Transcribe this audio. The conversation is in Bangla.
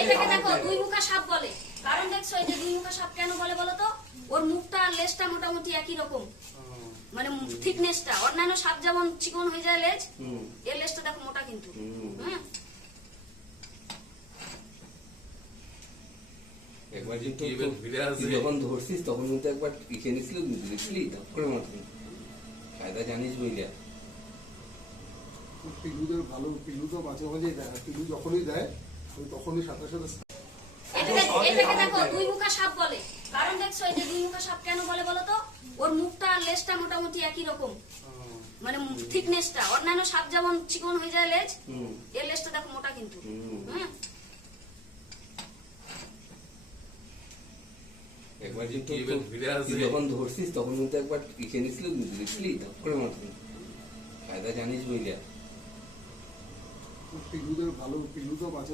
এটাকে দেখো দুই মুখা সাপ বলে। কারণ দেখছো এই যে দুই মুখা সাপ কেন বলে বলো তো? ওর মুখটা আর লেজটা মোটামুটি একই রকম, মানে থিকনেসটা। অন্যান্য সাপ যেমন চিকন হয়ে যায় লেজ, এর লেজটা দেখো মোটা কিন্তু। হ্যাঁ, একবার যখন ধরছিস তখন কিন্তু একবার পিছিয়ে নিছিল, দেখলি তারপরে মাত্র কায়দা জানিস বুঝলি। পিলুদের ভালো, পিলু তো মাঝে মাঝেই দেয়, পিলু যখনই দেয় তখনই সাথে সাথে। এটাকে দেখো দুই মুখা সাপ বলে। কারণ দেখছো এই যে দুই মুখা সাপ কেন বলে বলো তো? ওর মুখটা আর লেজটা মোটামুটি একই রকম, মানে থিকনেসটা। অন্যান্য সাপ যেমন চিকন হয়ে যায় লেজ, এর লেজটা দেখো মোটা কিন্তু। হ্যাঁ, একবার যখন ধরছিস তখন কিন্তু একবার পিছিয়ে নিছিল, দেখলি তারপরে মাত্র কায়দা জানিস বুঝলি। পিলুদের ভালো, পিলু তো মাঝে